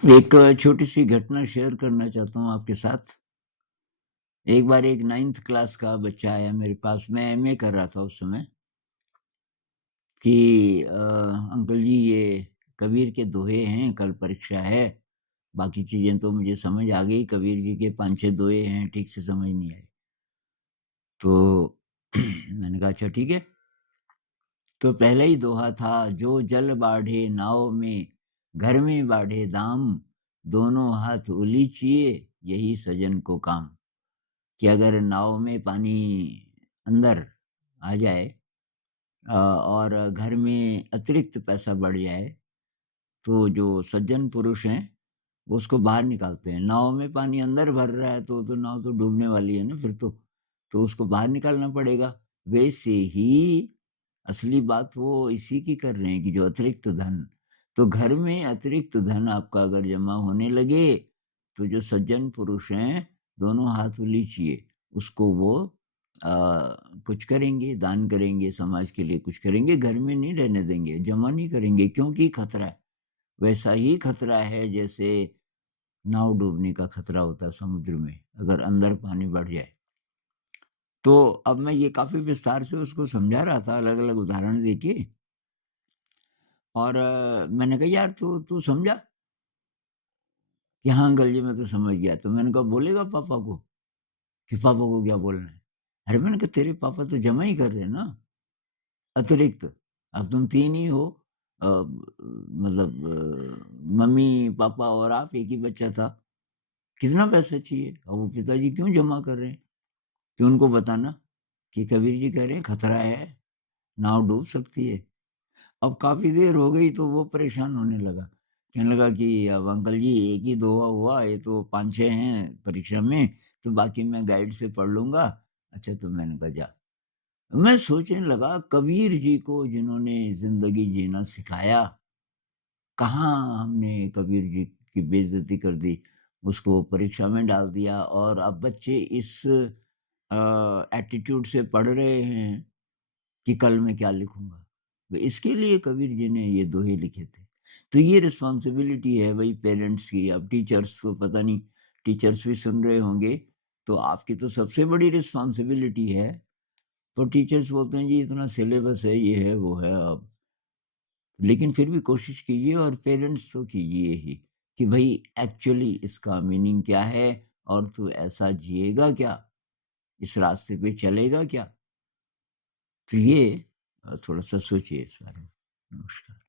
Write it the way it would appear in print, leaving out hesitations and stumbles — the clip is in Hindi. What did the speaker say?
एक छोटी-सी घटना शेयर करना चाहता हूँ आपके साथ। एक बार एक 9th क्लास का बच्चा आया मेरे पास, मैं एमए कर रहा था उस समय कि अंकल जी ये कबीर के दोहे हैं, कल परीक्षा है। बाकी चीज़ें तो मुझे समझ आ गई, कबीर जी के 5-6 दोहे हैं, ठीक से समझ नहीं आई। तो मैंने कहा अच्छा ठीक है। तो पहला ही दोहा था, जो जल बाढ़े नाव में, घर में बाढ़े दाम, दोनों हाथ उलीचिए, यही सजन को काम। कि अगर नाव में पानी अंदर आ जाए और घर में अतिरिक्त पैसा बढ़ जाए, तो जो सज्जन पुरुष हैं, वो उसको बाहर निकालते हैं। नाव में पानी अंदर भर रहा है तो नाव तो डूबने वाली है ना फिर तो उसको बाहर निकालना पड़ेगा। वैसे ही असली बात वो इसी की कर रहे हैं कि जो अतिरिक्त धन, तो घर में अतिरिक्त धन आपका अगर जमा होने लगे, तो जो सज्जन पुरुष हैं, दोनों हाथ उलीचिए, उसको वो कुछ करेंगे, दान करेंगे, समाज के लिए कुछ करेंगे, घर में नहीं रहने देंगे, जमा नहीं करेंगे क्योंकि खतरा है। वैसा ही खतरा है जैसे नाव डूबने का खतरा होता है समुद्र में, अगर अंदर पानी बढ़ जाए। तो अब मैं ये काफ़ी विस्तार से उसको समझा रहा था अलग-अलग उदाहरण देके और मैंने कहा यार तू समझा? कि हाँ अंकल जी मैं तो समझ गया। तो मैंने कहा बोलेगा पापा को? कि पापा को क्या बोलना है? अरे मैंने कहा तेरे पापा तो जमा ही कर रहे हैं ना अतिरिक्त। अब तुम 3 ही हो मतलब मम्मी, पापा और आप, एक ही बच्चा था। कितना पैसा चाहिए? और वो पिताजी क्यों जमा कर रहे हैं? तो उनको बताना कि कबीर जी कह रहे हैं खतरा है, नाव डूब सकती है। अब काफ़ी देर हो गई तो वो परेशान होने लगा। कहने लगा कि अब अंकल जी एक ही दोहा हुआ, ये तो 5-6 हैं परीक्षा में, तो बाकी मैं गाइड से पढ़ लूँगा। अच्छा तो मैंने कहा जा। मैं सोचने लगा कबीर जी को जिन्होंने ज़िंदगी जीना सिखाया, कहाँ हमने कबीर जी की बेइज़्ज़ती कर दी, उसको परीक्षा में डाल दिया और अब बच्चे इस एटीट्यूड से पढ़ रहे हैं कि कल मैं क्या लिखूँगा? तो इसके लिए कबीर जी ने ये दोहे लिखे थे। तो ये रिस्पॉन्सिबिलिटी है भई पेरेंट्स की। अब टीचर्स तो पता नहीं, टीचर्स भी सुन रहे होंगे, तो आपकी तो सबसे बड़ी रिस्पॉन्सिबिलिटी है। तो टीचर्स बोलते हैं जी इतना सिलेबस है, ये है, वो है अब। लेकिन फिर भी कोशिश कीजिए और पेरेंट्स तो कीजिए ही कि भई एक्चुअली इसका मीनिंग क्या है और तू ऐसा जिएगा क्या? इस रास्ते पे चलेगा क्या? तो ये थोड़ा-सा सोचिए इस बारे में। नमस्कार।